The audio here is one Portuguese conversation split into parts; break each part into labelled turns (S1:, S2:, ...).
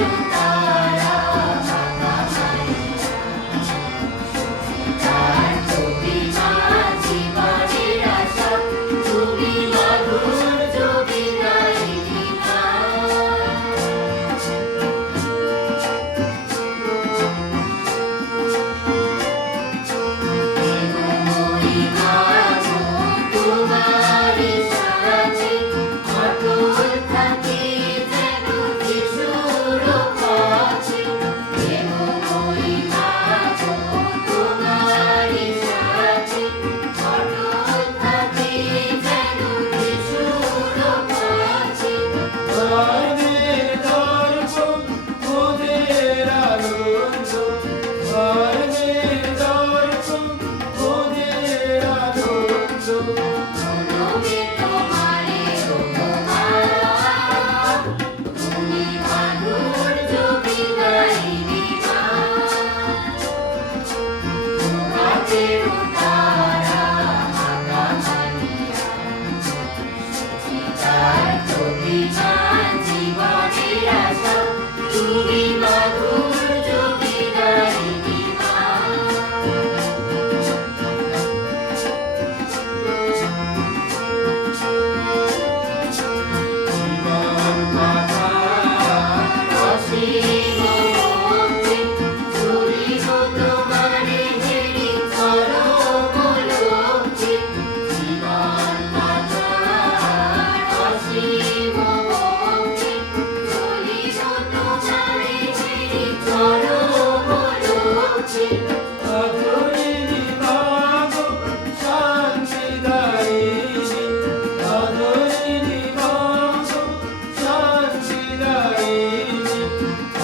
S1: you.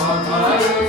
S1: Santa